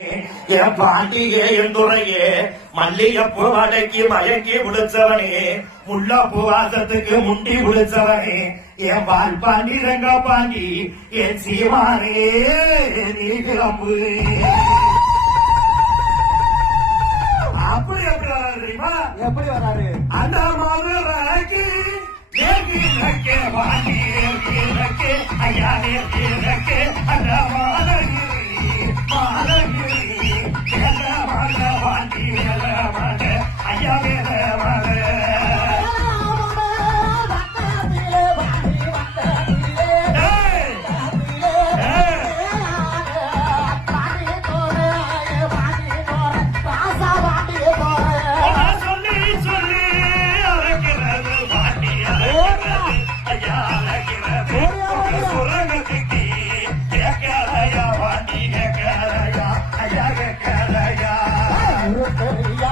என் பாண்டியே என் துறையே மல்லிகைப்பூ வடக்கி மயக்கி முடிச்சவனே முல்லப்பூ வாசத்துக்கு முண்டி முடிச்சவனே என் பால் பாண்டி ரங்க பாண்டி என் சீமானே நீ கிளம்பு. அப்படி எப்படி வராரு தெரியுமா? எப்படி வராரு? அந்த மதுரைக்கு பாண்டி ஐயா அந்த மாலகிரி ஐயா